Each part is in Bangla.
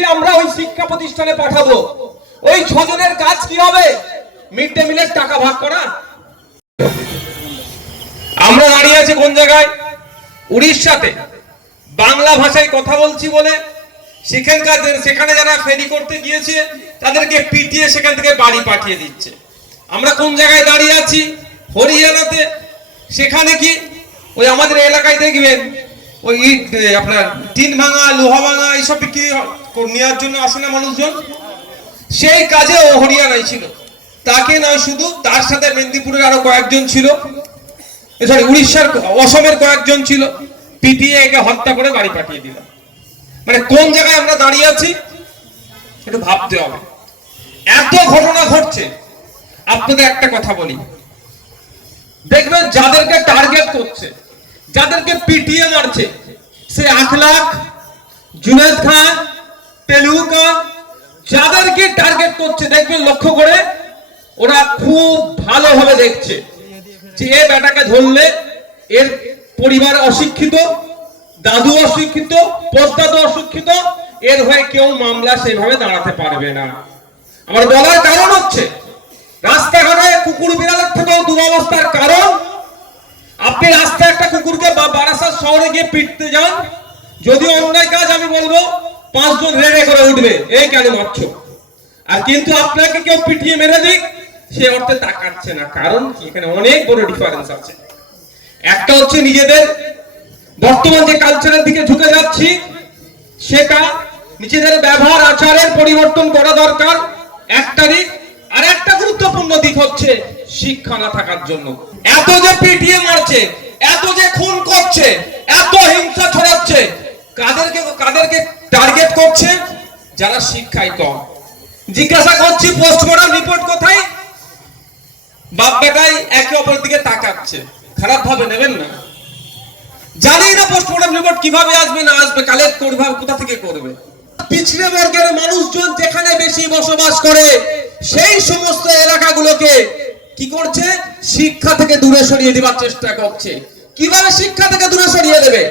ছজনকে আমরা ওই শিক্ষা প্রতিষ্ঠানে পাঠাবো? ওই ছজনের কাজ কি হবে? মিড ডে মিলের টাকা ভাগ করা আমরা দাঁড়িয়ে আছি কোন জায়গায়? উড়িষ্যাতে। বাংলা ভাষায় কথা বলছি বলে সেখানকার সেখানে যারা ফেরি করতে গিয়েছে, তাদেরকে পিটিয়ে সেখান থেকে বাড়ি পাঠিয়ে দিচ্ছে। আমরা কোন জায়গায় দাঁড়িয়ে আছি? হরিয়ানাতে। সেখানে কি? ওই আমাদের এলাকায় দেখবেন ওই আপনার টিন ভাঙা, লোহা ভাঙা, এইসব বিক্রি নেওয়ার জন্য আসে না মানুষজন? সেই কাজে ও হরিয়ানায় ছিল। তাকে নয় শুধু, তার সাথে মেদিনীপুরের আরও কয়েকজন ছিল। সরি উড়িষ্যার অসমের কয়েকজন ছিল। পিটিয়ে একে হত্যা করে বাড়ি পাঠিয়ে দিল মানে কোন জায়গায় আমরা দাঁড়িয়ে আছি একটু ভাবতে হবে। এত ঘটনা ঘটছে। আপনাদের একটা কথা বলি। দেখবেন যাদেরকে টার্গেট করছে যাদেরকে পিটিয়ে মারছে, সে আখলাখ, জুনেদ খান তেলুকা যাদেরকে টার্গেট করছে দেখবেন লক্ষ্য করে ওরা খুব ভালোভাবে দেখছে যে এ বেটাকে ধরলে এর পরিবার অশিক্ষিত, দাদু অশিক্ষিত পোস্তাদু অশিক্ষিত, এর হয়ে কেউ মামলা সেভাবে দাঁড়াতে পারবে না। আমার বলার কারণ হচ্ছে, রাস্তাঘাটে কুকুর বিড়ালের থেকেও দুরবস্থার কারণ আপনি রাস্তায় একটা কুকুরকে বারাসাত শহরে গিয়ে পিটতে যান। যদি অন্যায় কাজ, আমি বলব, পাঁচজন রেড়ে করে উঠবে। এই কেন মারছো আর কিন্তু আপনাকে কেউ পিটিয়ে মেরে দিক, সে অর্থে তাকাচ্ছে না। কারণ এখানে অনেক বড় ডিফারেন্স আছে। একটা হচ্ছে নিজেদের বর্তমান যে কালচারের দিকে ঝুঁকে যাচ্ছি, সেটা নিজেদের ব্যবহার, আচারের পরিবর্তন করা দরকার। একটা দিক আর একটা গুরুত্বপূর্ণ দিক হচ্ছে শিক্ষা না থাকার জন্য। এত যে পিটিয়ে মারছে, এত যে খুন করছে, এত হিংসা ছড়াচ্ছে, কাদেরকে কাদেরকে টার্গেট করছে? যারা শিক্ষায় কম। জিজ্ঞাসা করছি পোস্টমর্টম রিপোর্ট কোথায়? বাপ বেটাই একে অপরের দিকে তাকাচ্ছে। খারাপ ভাবে নেবেন না। জানি না পোস্টমর্টম রিপোর্ট কীভাবে আসবে, না আসবে কালেক্ট করবে কোথা থেকে করবে। পিছড়ে বর্গের মানুষজন যেখানে বেশি বসবাস করে, সেই সমস্ত এলাকাগুলোকে কি করছে? শিক্ষা থেকে দূরে সরিয়ে দেওয়ার চেষ্টা করছে। কীভাবে শিক্ষা থেকে দূরে সরিয়ে দেবে?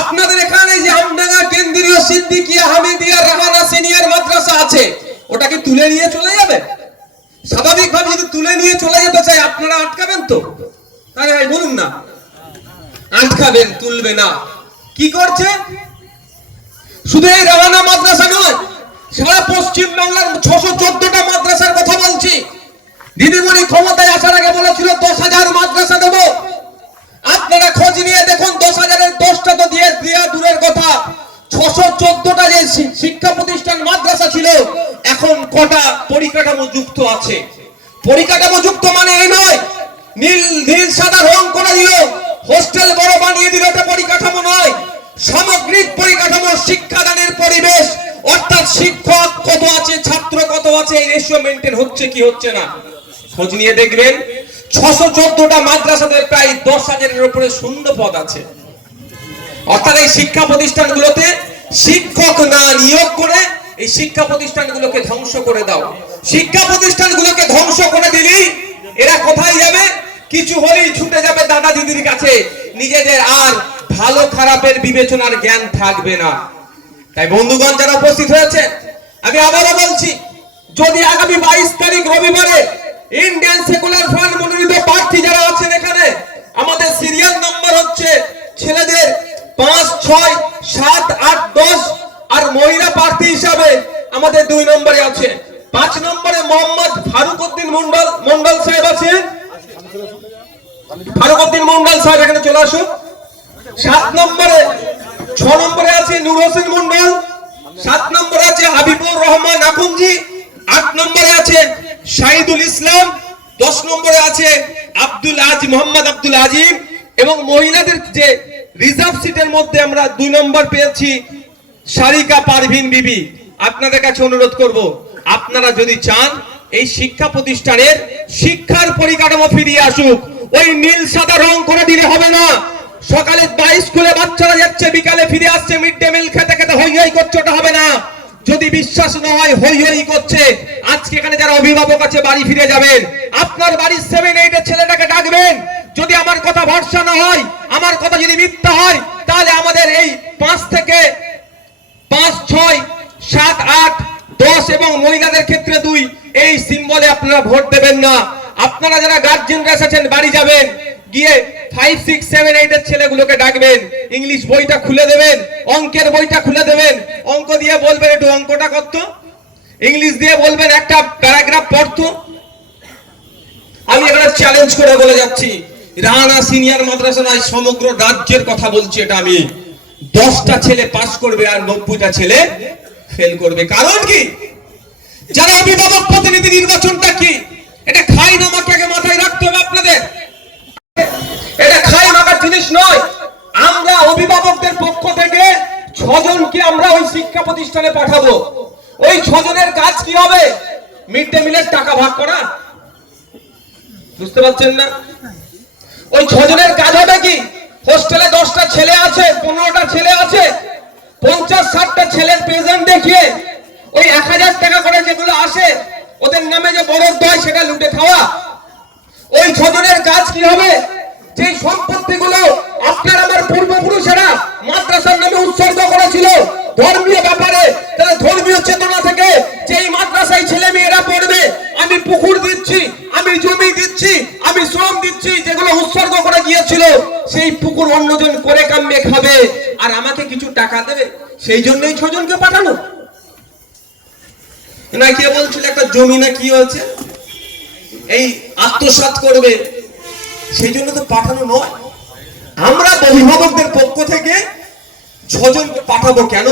আপনাদের এখানে যে আমডাঙ্গা কেন্দ্রীয় সিদ্দিকিয়া হামিদিয়া রাহানা সিনিয়র মাদ্রাসা আছে ওটাকে তুলে নিয়ে চলে যাবে? স্বাভাবিকভাবে যদি তুলে নিয়ে চলে যেতে চাই আপনারা আটকাবেন তো? আরে ভাই, বলুন না। আটকাবেন, তুলবে না। কি করছে? শুধু এই রাওয়ানা মাদ্রাসা নয়, সারা পশ্চিম বাংলার ছশো চোদ্দটা মাদ্রাসার কথা বলছি। দিদিমণি ক্ষমতায় আসার আগে বলেছিল, দশ হাজার মাদ্রাসা দেবো। আপনারা খোঁজ নিয়ে দেখুন, দশ হাজারের দশটা তো দিয়ে দেওয়া দূরের কথা। ছশো চোদ্দটা যে শিক্ষা প্রতিষ্ঠান, মাদ্রাসা ছিল, এখন কটা পরিকাঠামো যুক্ত আছে। পরিকাঠামো যুক্ত মানে এই নয়, নীল নীল, সাদা রং করে দিল, হোস্টেল বড় বানিয়ে দিল, এটা পরিকাঠামো নয়। সামগ্রিক পরিকাঠামো, শিক্ষাদানের পরিবেশ, অর্থাৎ শিক্ষক কত আছে, ছাত্র কত আছে, এই রেশিও মেনটেন হচ্ছে কি হচ্ছে না। খোঁজ নিয়ে দেখবেন ছশো চোদ্দটা মাদ্রাসাতে প্রায় দশ হাজারের উপরে শূন্য পদ আছে। অর্থাৎ এই শিক্ষা প্রতিষ্ঠানগুলোতে শিক্ষক না নিয়োগ করে এই শিক্ষা প্রতিষ্ঠানগুলোকে ধ্বংস করে দাও। শিক্ষা প্রতিষ্ঠানগুলোকে ধ্বংস করে দিলেই এরা কোথায় যাবে? কিছু হলেই ছুটে যাবে দাদা দিদির কাছে। নিজেদের আর ভালো খারাপের বিবেচনার জ্ঞান থাকবে না। তাই বন্ধুগণ যারা উপস্থিত হয়েছে আমি আবারও বলছি, যদি আগামী বাইশ তারিখ রবিবারে ইন্ডিয়ান সেকুলার ফ্রন্ট মনোনীত প্রার্থী যারা আছেন এখানে, আমাদের সিরিয়াল নাম্বার হচ্ছে ছেলেদের পাঁচ, ছয়, সাত, আট, দশ আর মহিলা প্রার্থী হিসাবে আমাদের দুই নম্বরে আছে। পাঁচ নম্বরে মোহাম্মদ ফারুক উদ্দিন মন্ডল মন্ডল সাহেব আছেন। ফারুক উদ্দিন মন্ডল সাহেব, এখানে চলে আসুন। সাত নম্বরে, ছ নম্বরে আছে নূর হোসেন মন্ডল। সাত নম্বরে আছে হাবিবুর রহমান আকুমজি আট নম্বরে আছে শাহিদুল ইসলাম, দশ নম্বরে আছে আব্দুল আজ, মোহাম্মদ আব্দুল আজিম এবং মহিলাদের যে রিজার্ভ সিটের মধ্যে আমরা দুই নম্বর পেয়েছি সারিকা পারভিন বিবি। আপনাদের কাছে অনুরোধ করব, আপনারা যদি চান, এই শিক্ষা প্রতিষ্ঠানের শিক্ষার পরিকাঠামো ফিরিয়ে আসুক, ওই নীল সাদা রং করে দিলে হবে না। সকালে বাইশ স্কুলে বাচ্চারা যাচ্ছে, বিকালে ফিরে আসছে, মিড ডে মিল খেতে খেতে হই হই করছে, ওটা হবে না। যদি বিশ্বাস না হয়, হই হই করছে। আজকে এখানে যারা অভিভাবক আছে, বাড়ি ফিরে যাবেন। আপনার বাড়ির সেভেন এইটের ছেলেটাকে ডাকবেন। যদি আমার কথা ভরসা না হয়, আমার কথা যদি মিথ্যা হয়, তাহলে আমাদের এই পাঁচ থেকে পাঁচ, ছয়, সাত, আট, দশ এবং মহিলাদের ক্ষেত্রে দুই, এই সিম্বলে আপনারা ভোট দেবেন না। আপনারা যারা গার্জেনরা এসেছেন, বাড়ি যাবেন, গিয়ে ফাইভ সিক্স সেভেন এইট এর ছেলেগুলোকে ডাকবেন। ইংলিশ বইটা খুলে দেবেন, অঙ্কের বইটা খুলে দেবেন। অঙ্ক দিয়ে বলবেন, একটু অঙ্কটা করতো। ইংলিশ দিয়ে বলবেন একটা প্যারাগ্রাফ পড়তো। আমি এখানে চ্যালেঞ্জ করে বলে যাচ্ছি। রানা সিনিয়র মাদ্রাসা নয়, সমগ্র রাজ্যের কথা বলছি এটা আমি। দশটা ছেলে পাস করবে আর নব্বইটা ছেলে ফেল করবে। কারণ কি? যারা অভিভাবক প্রতিনিধি, নির্বাচনটা কি? এটা খাই নামাটাকে মাথায় রাখতে হবে আপনাদের। এটা খাই মাখার জিনিস নয়। আমরা অভিভাবকদের পক্ষ থেকে ছজনকে আমরা ওই শিক্ষা প্রতিষ্ঠানে পাঠাবো। ওই ছজনের কাজ কি হবে? মিড ডে মিলের টাকা ভাগ করা? বুঝতে পারছেন না? ওই ছজনের কাজ হবে কি? হোস্টেলে দশটা ছেলে আছে, পনেরোটা ছেলে আছে, পঞ্চাশ ষাটটা ছেলের প্রেজেন্ট দেখিয়ে ওই এক হাজার টাকা করে যেগুলো আসে, ওদের নামে যে বরফ হয় সেটা লুটে খাওয়া। ওই ছজনের কাজ কি হবে? যে সম্পত্তিগুলো আপনার আমার পূর্বপুরুষেরা মাদ্রাসার নামে উৎসর্গ করেছিল, ধর্মীয় ব্যাপারে, তারা ধর্মীয় চেতনা যেই মাদ্রাসায় ছেলে মেয়েরা পড়বে, আমি পুকুর দিচ্ছি, আমি জমি দিচ্ছি, আমি শ্রম দিচ্ছি, যেগুলো উৎসর্গ করে গিয়েছিল, সেই পুকুর অন্যজন করে কামবে খাবে, আর আমাকে কিছু টাকা দেবে। সেই জন্যই ছজনকে পাঠানো। না কে বলছিল, একটা জমি না কি হয়েছে? এই আত্মসাৎ করবে। সেই জন্য তো পাঠানো নয়। আমরা অভিভাবকদের পক্ষ থেকে ছজনকে পাঠাবো কেন?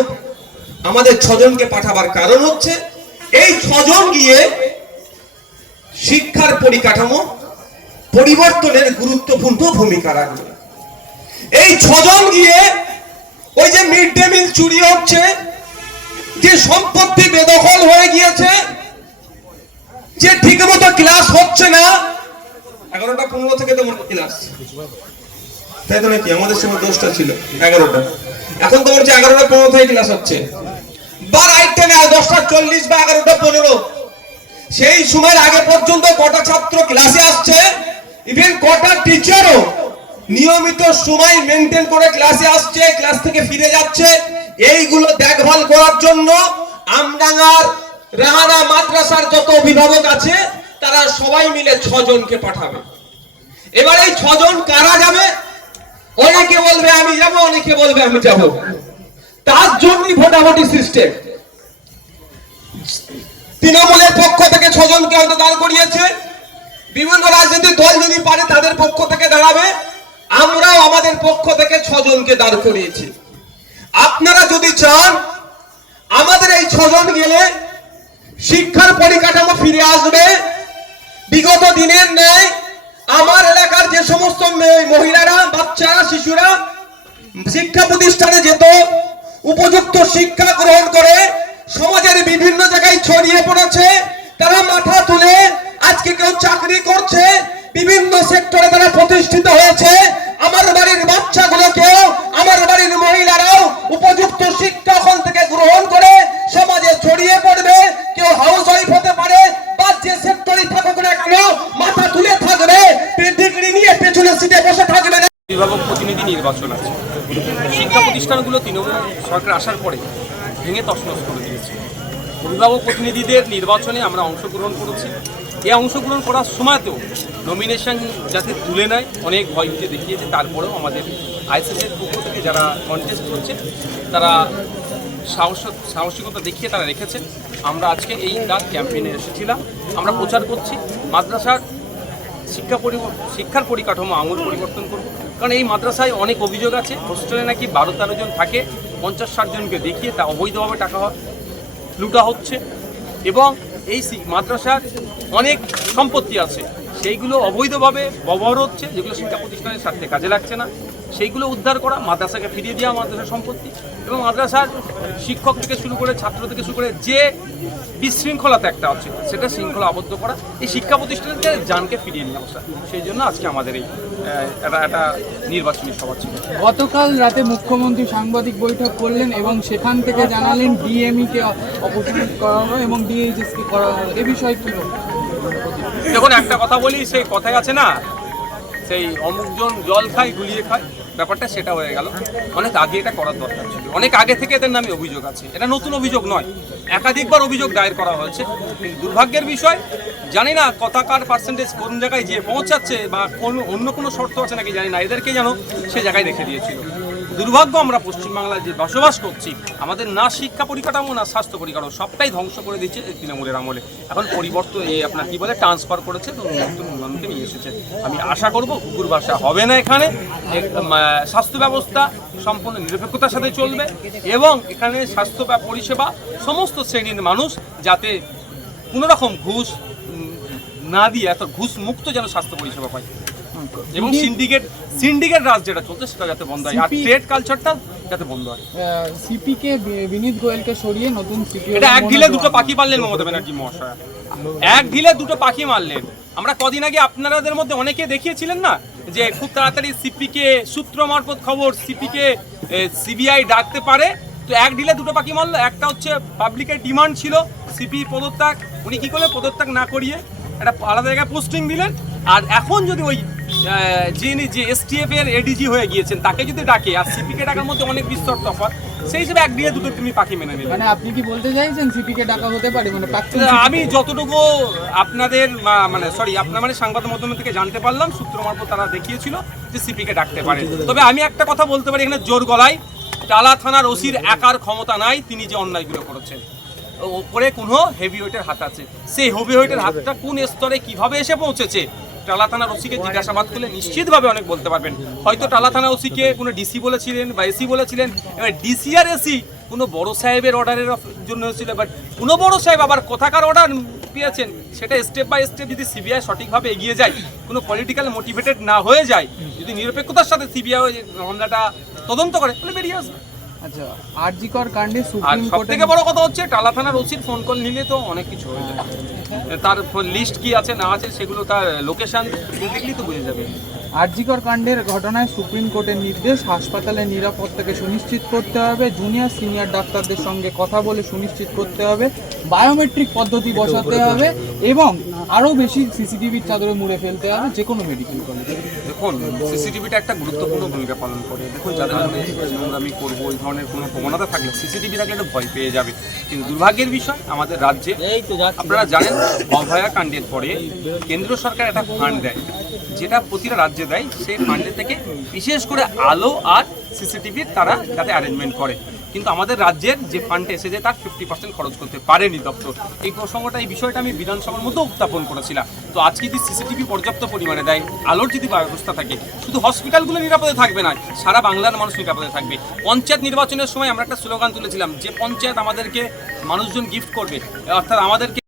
আমাদের ছজনকে পাঠাবার কারণ হচ্ছে এই ছজন গিয়ে শিক্ষার পরিকাঠামো পরিবর্তনের গুরুত্বপূর্ণ ভূমিকা রাখবে। এই ছজন গিয়ে ওই যে মিড ডে মিল চুরি হচ্ছে, যে সম্পত্তি বেদখল হয়ে গিয়েছে, যে ঠিকমতো ক্লাস হচ্ছে না। এগারোটা, পনেরো থেকে তো মনে ক্লাস। তাই তো নাকি? আমাদের সময় দশটা ছিল, এগারোটা। এখন তো হচ্ছে এগারোটা, পনেরো থেকে ক্লাস হচ্ছে। বা রাইট টাইমে দশটা চল্লিশ বা এগারোটা পনেরো। সেই সময়ের আগে পর্যন্ত কটা ছাত্র ক্লাসে আসছে? ইভেন কটা টিচারও নিয়মিত সময় মেনটেন করে ক্লাসে আসছে ক্লাস থেকে ফিরে যাচ্ছে। এইগুলো দেখভাল করার জন্য আমডাঙ্গার রাহানা মাদ্রাসার যত অভিভাবক আছে, তারা সবাই মিলে ছজনকে পাঠাবে। এবার এই ছজন কারা যাবে? অনেকে বলবে আমি যাব, অনেকে বলবে আমি যাব। জন্যই ভোটাভুটি সিস্টেম তৃণমূলের পক্ষ থেকে ছজনকে হয়তো দাঁড় করিয়েছে। বিভিন্ন রাজনৈতিক দল যদি পারে, তাদের পক্ষ থেকে দাঁড়াবে। আমরাও আমাদের পক্ষ থেকে ছজনকে দাঁড় করিয়েছি। আপনারা যদি চান, আমাদের এই ছজন গেলে শিক্ষার পরিকাঠামো ফিরে আসবে। বিগত দিনের ন্যায় আমার এলাকার যে সমস্ত মহিলারা, বাচ্চারা, শিশুরা শিক্ষা প্রতিষ্ঠানে যেত উপযুক্ত শিক্ষা গ্রহণ করে সমাজের বিভিন্ন জায়গায় ছড়িয়ে পড়েছে, তারা মাথা তুলে আজকে কেউ চাকরি করছে, বিভিন্ন সেক্টরে তারা প্রতিষ্ঠিত হয়েছে। আমার বাড়ির বাচ্চাগুলোকেও আমার বাড়ির মহিলারাও উপযুক্ত শিক্ষা ওখান থেকে গ্রহণ করে সমাজে ছড়িয়ে পড়বে। কেউ হাউস ওয়াইফ হতে পারে, বা যে সেক্টরে থাকুক না কেন, মাথা তুলে থাকবে। ডিগ্রি নিয়ে পেছনের সিটে বসে থাকবে না। অভিভাবক প্রতিনিধি নির্বাচন আছে। প্রতিষ্ঠানগুলো তৃণমূল সরকার আসার পরে ভেঙে তছনছ করে দিয়েছে। অভিভাবক প্রতিনিধিদের নির্বাচনে আমরা অংশগ্রহণ করেছি। এই অংশগ্রহণ করার সময়তেও নমিনেশন যাতে তুলে নেয়, অনেক ভয় ভীতি দেখিয়েছে। তারপরেও আমাদের আইসিসির পক্ষ থেকে যারা কনটেস্ট করছে, তারা সাহস, সাহসিকতা দেখিয়ে তারা রেখেছেন। আমরা আজকে এই ডাক ক্যাম্পেইনে এসেছিলাম। আমরা প্রচার করছি। মাদ্রাসার শিক্ষা শিক্ষার পরিকাঠামো আমূল পরিবর্তন করব। কারণ এই মাদ্রাসায় অনেক অভিযোগ আছে। হোস্টেলে নাকি বারো তেরো জন থাকে, পঞ্চাশ ষাট জনকে দেখিয়ে তা অবৈধভাবে টাকা লুটা হচ্ছে। এবং এই মাদ্রাসার অনেক সম্পত্তি আছে। সেইগুলো অবৈধভাবে ব্যবহার হচ্ছে, যেগুলো শিক্ষা প্রতিষ্ঠানের স্বার্থে কাজে লাগছে না। সেইগুলো উদ্ধার করা মাদ্রাসাকে ফিরিয়ে দেওয়া মাদ্রাসার সম্পত্তি এবং মাদ্রাসার শিক্ষক থেকে শুরু করে ছাত্র থেকে শুরু করে যে বিশৃঙ্খলাতে একটা আছে সেটা শৃঙ্খলা আবদ্ধ করা, এই শিক্ষা প্রতিষ্ঠানের জানকে ফিরিয়ে নিয়ে আসা সেই জন্য আজকে আমাদের এই একটা একটা নির্বাচনী সভা ছিল। গতকাল রাতে মুখ্যমন্ত্রী সাংবাদিক বৈঠক করলেন এবং সেখান থেকে জানালেন ডিএমইকে অপসারণ করা হলো এবং ডিএইচএস কে করা হলো এ বিষয়ে কী? দেখুন, একটা কথা বলি, সেই কথায় আছে না? সেই অমুকজন জল খায়, গুলিয়ে খায়। ব্যাপারটা সেটা হয়ে গেল। অনেক আগে এটা করার দরকার ছিল। অনেক আগে থেকে এদের নামে অভিযোগ আছে। এটা নতুন অভিযোগ নয়। একাধিকবার অভিযোগ দায়ের করা হয়েছে। কিন্তু দুর্ভাগ্যের বিষয়, জানি না কথাকার পার্সেন্টেজ কোন জায়গায় যে পৌঁছাচ্ছে বা কোন অন্য কোনো শর্ত আছে নাকি জানি না। এদেরকে যেন সে জায়গায় রেখে দিয়েছিল। দুর্ভাগ্য আমরা পশ্চিমবাংলায় যে বসবাস করছি, আমাদের না শিক্ষা পরিকাঠামো, না স্বাস্থ্য পরিকাঠামো সবটাই ধ্বংস করে দিচ্ছে তৃণমূলের আমলে। এখন পরিবর্তন এই আপনার কী বলে ট্রান্সফার করেছে নতুন উন্নয়নকে নিয়ে এসেছে। আমি আশা করব কুকুর বাসা হবে না এখানে। স্বাস্থ্য ব্যবস্থা সম্পূর্ণ নিরপেক্ষতার সাথে চলবে এবং এখানে স্বাস্থ্য পরিষেবা সমস্ত শ্রেণির মানুষ যাতে কোনো রকম ঘুষ না দিয়ে এত ঘুষ মুক্ত যেন স্বাস্থ্য পরিষেবা পায়। এবং সিন্ডিকেট সিন্ডিকেট রাজ যেটা চলছে সেটা যাতে বন্ধ হয়। আর ট্রেড কালচারটা যাতে বন্ধ হয়। সিপি কে বিনীত গোয়েলকে সরিয়ে নতুন সিপি এটা এক ঢিলে দুটো পাখি মারলেন মমতা ব্যানার্জি মহাশয়। এক ঢিলে দুটো পাখি মারলেন। আমরা কদিন আগে আপনাদের মধ্যে অনেকে দেখিয়েছিলেন না যে খুব তাড়াতাড়ি সিপিকে সূত্র মারফত খবর সিপিকে সিবিআই ডাকতে পারে। তো এক ঢিলে দুটো পাখি মারলো। একটা হচ্ছে পাবলিকের ডিমান্ড ছিল সিপি পদত্যাগ। উনি কি করলেন? পদত্যাগ না করিয়ে একটা আলাদা জায়গায় পোস্টিং দিলেন। আর এখন যদি ওই যিনি যে এসটিএফ এর এডিজি হয়ে গিয়েছেন তাকে যদি ডাকে আর সিপিকে ডাকার মধ্যে অনেক বিস্তর তফাৎ সেই হিসেবে এক দিয়ে দুটো তুমি পাখি মেনে নেবে। মানে আপনি কি বলতে চাইছেন সিপি কে ডাকা হতে পারে? মানে আমি যতটুকু আপনাদের মানে সরি আপনার মানে সংবাদ মাধ্যম থেকে জানতে পারলাম সূত্র মারফত তারা দেখিয়েছিল যে সিপিকে ডাকতে পারে। তবে আমি একটা কথা বলতে পারি এখানে জোর গলায় টালা থানার ওসির একার ক্ষমতা নাই তিনি যে অন্যায়গুলো করেছেন। ওপরে কোনো হেভি ওয়েটের হাত আছে। সেই হেভি ওয়েটের হাতটা কোন স্তরে কীভাবে এসে পৌঁছেছে টালা থানার ওসিকে জিজ্ঞাসাবাদ করলে নিশ্চিতভাবে অনেক বলতে পারবেন। হয়তো টালা থানা ওসিকে কোনো ডিসি বলেছিলেন বা এসি বলেছিলেন, এবার ডিসি আর এসি কোনো বড় সাহেবের অর্ডারের জন্য হয়েছিল বাট কোনো বড় সাহেব আবার কোথাকার অর্ডার পেয়েছেন, সেটা স্টেপ বাই স্টেপ যদি সিবিআই সঠিকভাবে এগিয়ে যায়, কোনো পলিটিক্যাল মোটিভেটেড না হয়ে যায়, যদি নিরপেক্ষতার সাথে সিবিআই মামলাটা তদন্ত করে, তাহলে বেরিয়ে আসবে। আচ্ছা আরজিকর কাণ্ডে আর সুপ্রিম সব কোর্টে থেকে বড় কথা হচ্ছে টালা থানার ওসির ফোন কল নিলে তো অনেক কিছু হয়ে যায়। তার লিস্ট কি আছে না আছে সেগুলো তার লোকেশন দেখলেই তো বুঝে যাবে। আরজিকর কাণ্ডের ঘটনায় সুপ্রিম কোর্টের নির্দেশ হাসপাতালের নিরাপত্তাকে সুনিশ্চিত করতে হবে জুনিয়র সিনিয়র ডাক্তারদের সঙ্গে কথা বলে সুনিশ্চিত করতে হবে বায়োমেট্রিক পদ্ধতি বসাতে হবে এবং আরও বেশি সিসিটিভির চাদরে মুড়ে ফেলতে হবে যে কোনো মেডিকেল কলেজে দেখুন সিসিটিভিটা একটা গুরুত্বপূর্ণ ভূমিকা পালন করে। দেখুন যাদের মধ্যে নোংরামি করব ওই ধরনের কোনো প্রবণতা থাকলে সিসিটিভি থাকলে একটা ভয় পেয়ে যাবে। কিন্তু দুর্ভাগ্যের বিষয় আমাদের রাজ্যে আপনারা জানেন অভয়া কাণ্ডের পরে কেন্দ্র সরকার একটা ফান্ড দেয়। যেটা প্রতিটা রাজ্যে দেয়, সেই ফান্ডের থেকে বিশেষ করে আলো আর সিসিটিভির তারা যাতে অ্যারেঞ্জমেন্ট করে। কিন্তু আমাদের রাজ্যের যে ফান্ডে এসেছে, তার ফিফটি পার্সেন্ট খরচ করতে পারেনি দপ্তর। এই প্রসঙ্গটা, এই বিষয়টা আমি বিধানসভার মধ্যে উত্থাপন করেছিলাম। তো আজকে যদি সিসিটিভি পর্যাপ্ত পরিমাণে দেয়, আলোর যদি ব্যবস্থা থাকে, শুধু হসপিটালগুলো নিরাপদে থাকবে না, সারা বাংলার মানুষ নিরাপদে থাকবে। পঞ্চায়েত নির্বাচনের সময় আমরা একটা স্লোগান তুলেছিলাম যে, পঞ্চায়েত আমাদেরকে মানুষজন গিফট করবে। অর্থাৎ আমাদেরকে